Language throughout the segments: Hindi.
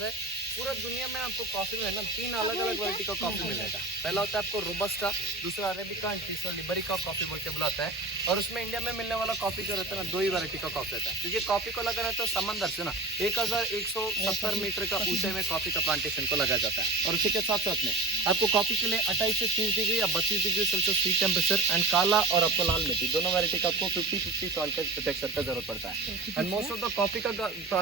है। पूरा दुनिया में आपको कॉफी में है ना 3 अलग अलग वैरायटी का कॉफी मिलेगा। पहला होता है आपको रोबस्टा, दूसरा अरेबिका एंड तीसरा लिबरिका कॉफी बोल के बुलाता है। और उसमें इंडिया में मिलने वाला कॉफी जो रहता है ना 2 ही वैरायटी का कॉफी रहता है, क्योंकि कॉफी को लगा रहता है समंदर से ना 1170 मीटर का ऊंचाई में कॉफी का प्लांटेशन को लगाया जाता है। और उसी के साथ साथ में आपको कॉफी के लिए 28 से 30 डिग्री या 32 degree Celsius heat temperature and काला और आपको लाल मिट्टी दोनों वैरायटी का आपको 50-50 सॉइल का टेक्सचर का जरूरत पड़ता है। And most of the coffee का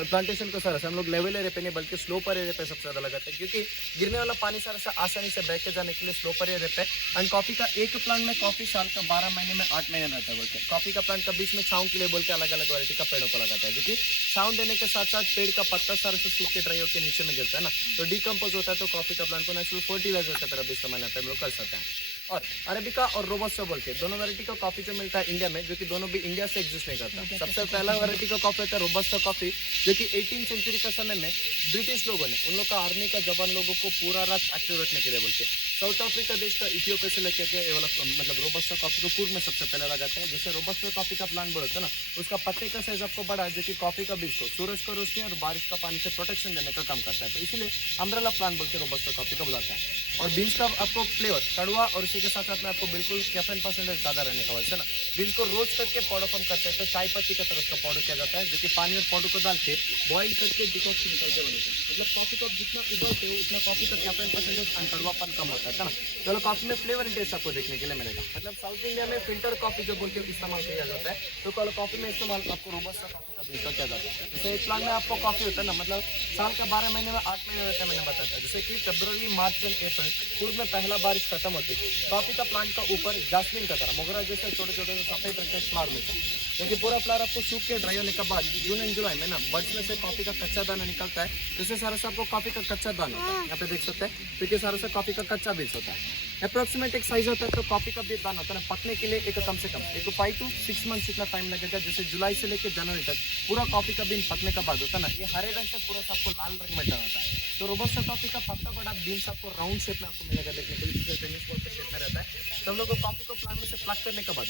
प्लांटेशन को सर हम लोग लेवल एरिया पे नहीं बल्कि स्लोपर एरिया पे सबसे ज्यादा लगाते हैं, क्योंकि गिरने वाला पानी सारा से आसानी से बह के जाने के लिए स्लोपर एरिया पे। एंड कॉफी का एक प्लांट में कॉफी साल का 12 महीने में 8 महीने रहता है बोलते हैं। कॉफी का प्लांट का बीच में छांव के लिए बोल के अलग अलग वैरायटी का पेड़ों को लगाता है, क्योंकि छांव देने के साथ साथ पेड़ का पत्ता सारे से सूख के ड्राई होकर नीचे में गिरता है ना, तो डिकम्पोज होता है। तो कॉफी का प्लांट को नेचुरल फर्टिलाइजर की तरह भी इस्तेमाल यहाँ पे हम लोग कर सकते हैं। और अरेबिका और रोबस्टा बोल के दोनों वैरायटी का कॉफी जो मिलता है इंडिया में, जो कि दोनों भी इंडिया से एग्जिस्ट नहीं करता। सबसे पहला वैरायटी का कॉफी होता है रोबस्टा कॉफी, जो कि 18 सेंचुरी का समय में ब्रिटिश लोगों ने उन लोग का आर्मी का जवान लोगों को पूरा रात एक्टिव रखने के लिए बोल के साउथ अफ्रीका देश का इथियोपिया से लेकर के ये वाला मतलब रोबस्टा कॉफी को पूर्व में सबसे पहले लगाते हैं। जैसे रोबस्टा कॉफी का प्लांट बोलते हैं ना, उसका पत्ते का साइज आपको बड़ा है, जो कि कॉफी का बीज को सूरज को रोशनी और बारिश का पानी से प्रोटेक्शन देने का काम करता है। तो इसीलिए अम्ब्रेला प्लांट बोलते रोबस्टा कॉफी को बुलाता है। और बीज का आपको फ्लेवर कड़वा और उसी के साथ साथ में आपको बिल्कुल कैफीन परसेंटेज ज़्यादा रहने का वजह से ना बीज को रोस्ट करके पाउडर फॉर्म करते हैं। तो चाय पत्ती का तरह उसका पाउडर किया जाता है, जो कि पानी और पाउडर को डाल के बॉइल करके डिकॉक्शन निकल के बनते हैं। मतलब कॉफी को जितना उबलते हो उतना कॉफी का कैफीन परसेंटेज एंड कड़वापन कम होता है ना। चलो कॉफी में फ्लेवर टेस्ट आपको देखने के लिए मिलेगा। मतलब साउथ इंडिया में फिल्टर कॉफी जो बोल के इस्तेमाल किया जाता है, तो कॉफी में इस्तेमाल आपको रोबस्टा कॉफी का बीज का किया जाता है। जैसे एक प्लांट में आपको कॉफी होता है ना, मतलब साल का 12 महीने में 8 महीने रहता है, मैंने बताया था। जैसे कि फरवरी, मार्च एंड अप्रैल पूर्व में पहला बारिश खत्म होती है, कॉफी का प्लांट का ऊपर जास्मिन का तरह मोगरा जैसे छोटे छोटे सफेद रंग के फ्लावर मिलते हैं, क्योंकि पूरा फ्लावर आपको सूख के ड्राई होने के बाद जून एंड जुलाई में ना बर्ड्स में से कॉफी का कच्चा दाना निकलता है। जिससे सारा से आपको कॉफी का कच्चा दाना होता है, यहाँ पे देख सकते हैं, क्योंकि सारा से कॉफी का कच्चा बीज होता है। अप्रोक्सीमेट एक साइज होता है। तो कॉफी का बीज दाना होता है ना, पकने के लिए एक कम से कम 5 to 6 मंथ्स इतना टाइम लगेगा। जैसे जुलाई से लेकर जनवरी तक पूरा कॉफी का बीन पकने का बाद होता है ना, ये हरे रंग से पूरा आपको लाल रंग में टर्न होता है। तो रोबस्टा कॉफी का पत्ता बड़ा बीन्स आपको राउंड शेप में आपको मिलेगा देखने के लिए, जिससे टेनिस बॉल के शेप में रहता है। तो हम लोग को कॉफी को प्लांट में से प्लग करने के बाद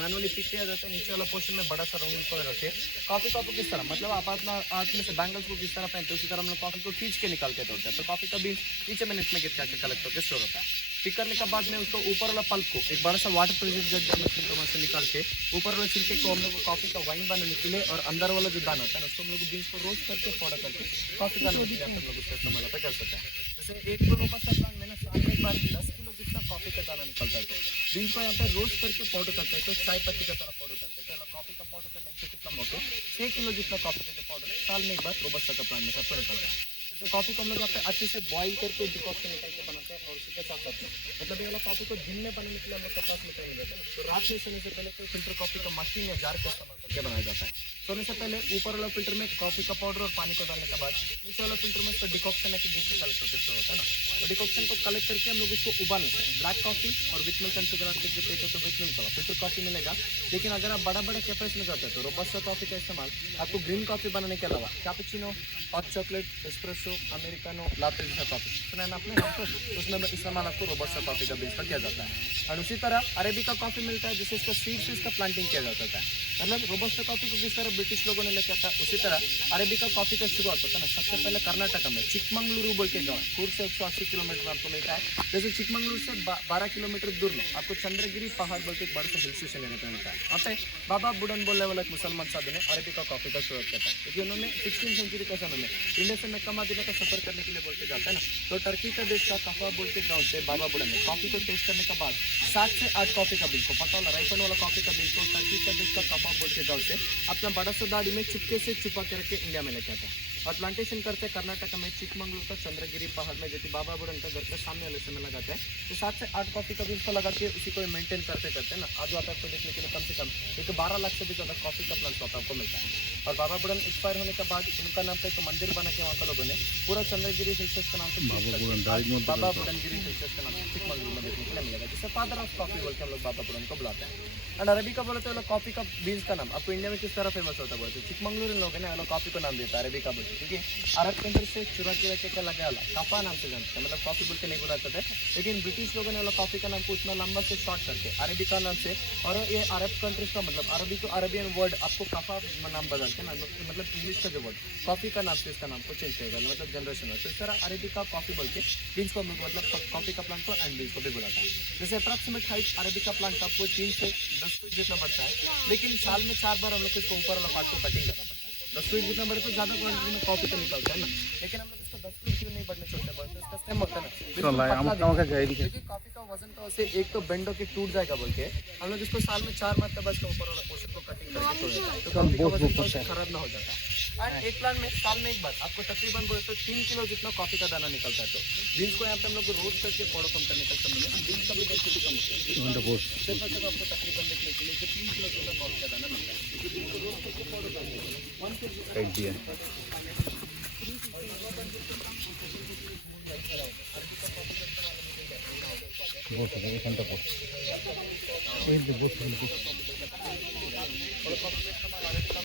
मैनुअली पिक किया जाता है। नीचे वाला पोर्शन में बड़ा सा राउंड को रखे कॉफी को किस तरह, मतलब आप अपना हाथ में से बैंगल्स को किस तरह पहनते हो उसी तरह हम लोग कॉफी को खींच के निकाल के तोड़ते हैं। तो कॉफी का बीन नीचे मिनट में गिर के कलेक्ट होकर स्टोर होता है। पिक करने के बाद में उसको ऊपर वाला पल्प को एक बड़ा सा वाटर प्रेशर जग से निकाल के ऊपर वाले छिलके को हम लोग कॉफी का वाइन बनाने के लिए, और अंदर वाला जो दाना होता है ना उसको हम लोग बीन्स को रोस्ट करके पाउडर करके कॉफी का हम लोग उसका इस्तेमाल कर सकते हैं। जैसे एक रोबस्टा प्लांट में ना साल में एक बार 10 किलो जितना कॉफी का दाना निकलता है। तो बीन्स को यहाँ पे रोस्ट करके पाउडर करते हैं, तो चाय पत्ती का तरह पाउडर करते हैं। तो कॉफी का पाउडर का डेंसिटी कम होकर 6 किलो जितना कॉफी का जो पाउडर साल में एक बार रोबस्टा का प्लांट में सबको निकलता है। तो कॉफी को हम लोग यहाँ पे अच्छे से बॉइल करके डिकॉक्शन निकाल के बनाते हैं। और उसी के साथ साथ में मतलब ये वाला कॉफी को दिन में बनाने के लिए हम लोग के पास में टाइम रहता है। तो रात में सोने से पहले कोई फिल्टर कॉफी का मशीन या जार का इस्तेमाल करके बनाया जाता है। सोने से पहले ऊपर वाला फिल्टर में कॉफी का पाउडर और पानी को डालने के बाद नीचे वाला फिल्टर में उसका डिकॉक्शन है कि जैसे कलेक्ट होता है ना, तो डिकॉक्शन को कलेक्ट करके हम लोग उसको उबालने से ब्लैक कॉफी और विथ मिल्क कंसिडर करके तो विथ मिल्क वाला फिल्टर कॉफी मिलेगा। लेकिन अगर आप बड़ा बड़ा कैफेस में जाते हैं तो रोबस्टा कॉफी का इस्तेमाल आपको ग्रीन कॉफी बनाने के अलावा cappuccino, hot chocolate, espresso, americano, latte जैसा कॉफी सुना है ना आपने, उसमें इस्तेमाल आपको रोबस्टा कॉफी का बीज का किया जाता है। और उसी तरह अरेबिका कॉफी मिलता है, जिससे इसका सीड से इसका प्लांटिंग किया जाता है। मतलब रोबस्टा कॉफी को किस तरह ब्रिटिश लोगों ने लेकर आता उसी तरह अरेबिका कॉफी का शुरुआत होता है ना सबसे पहले कर्नाटक में चिकमंगलुरु बोल के गाँव कूर्ग से 180 किलोमीटर में आपको मिलता है। जैसे चिकमंगलुरु से 12 किलोमीटर दूर में आपको चंद्रगिरी पहाड़ बोल के एक बड़ा सा हिल स्टेशन लेने पर मिलता है। वहाँ पे बाबा बुडन बोलने वाला एक मुसलमान साधु ने अरेबिका कॉफी का शुरुआत किया था, क्योंकि उन्होंने 16वीं सेंचुरी का समय में इंडिया से मक्का मदीना का सफर करने के लिए बोल के जाता है ना, तो टर्की का देश का कफा बोल के गाँव से बाबा बुडन ने कॉफी को टेस्ट करने के बाद 7 से 8 कॉफी का बीज को पका वाला राइफल वाला कॉफी का बीज को टर्की का देश का कफा बोल के गाँव से अपना बड़ा सा दाढ़ी में चुपके से छुपा के रख के इंडिया में लेके आता है। और प्लांटेशन करते हैं कर्नाटक में चिकमंगलुरु का चंद्रगिरी पहाड़ में, जो कि बाबा बुडन का घर के सामने वाले समय लगाते हैं। तो 7 से 8 कॉफी का बीज को लगा के उसी को मेंटेन करते करते ना आज आता है। तो देखने के लिए कम से कम 12 लाख से भी ज़्यादा कॉफी का प्लांट आपको मिलता है। और बाबा बुडन एक्सपायर होने के बाद उनका नाम पे एक मंदिर बना के वहाँ का लोगों ने पूरा चंद्रगिरी हिल्स का नाम से बाबा बुडनगिरी हिल्स का नाम से चिकमंगलुरु में देखने के लिए मिलेगा, जिससे फादर ऑफ कॉफी बोल के हम लोग बाबा बुडन को बुलाते हैं। एंड अरेबिका बोलते हैं कॉफी का बीज का नाम आपको इंडिया में किस तरह फेमस होता है बोलते हैं चिकमंगलुरु लोग है ना, कॉफी को नाम देता है अरेबिका बोल ठीक है। अरब कंट्री से चुरा चुरा के क्या लगा वाला काफा नाम से जानते हैं, मतलब कॉफी बोल के नहीं बुलाते थे, लेकिन ब्रिटिश लोगों ने वाला कॉफी का नाम को उतना लंबा से शॉर्ट करके अरेबिका नाम से, और ये अरब कंट्रीज का मतलब अरबी तो अरबियन वर्ड आपको काफा नाम बदल के ना, मतलब इंग्लिश का जो वर्ड कॉफी का नाम से इसका नाम को चेंज करेगा, मतलब जनरेशन में। तो इस तरह अरेबिका कॉफी बोल के बीन्स को मतलब कॉफी का प्लांट को एंड बीन्स को भी बुलाता है। जैसे अप्रॉक्सीमेट हाइट अरेबिका प्लांट का आपको 3 से 10 फीट जितना बढ़ता है, लेकिन साल में 4 बार हम लोग इसको ऊपर वाला पार्ट को कटिंग करना पड़ता है। 10 फीट जितना बढ़े तो ज़्यादा क्वांटिटी में कॉफी तो निकलता है ना, लेकिन हम लोग इसको 10 फीट क्यों नहीं बढ़ने छोड़ते, बढ़ते इसका स्टेम होता है ना, बिल्कुल पतला दिखता है। क्योंकि कॉफी का वजन का उसे एक तो बेंड होके टूट जाएगा बोल के हम लोग इसको साल में 4 मरतबा इसका ऊपर वाला पोर्शन को कटिंग करके छोड़ देते हैं, तो कॉफी का वजन का उसे खराब ना हो जाता है। एंड एक प्लांट में साल में एक बार आपको तकरीबन बोले तो 3 किलो जितना कॉफी का दाना निकलता है। तो बीन्स को यहाँ पे हम लोग रोस्ट करके पौड़ो कम करने का समय में बीन्स का भी क्वांटिटी कम होता है, सिर्फ और सिर्फ आपको तकरीबन देखने के लिए 3 किलो जितना कॉफी का दाना मिलता है, क्योंकि बीन्स को रोस्ट करके पौड़ो कम करते हैं। 1 kg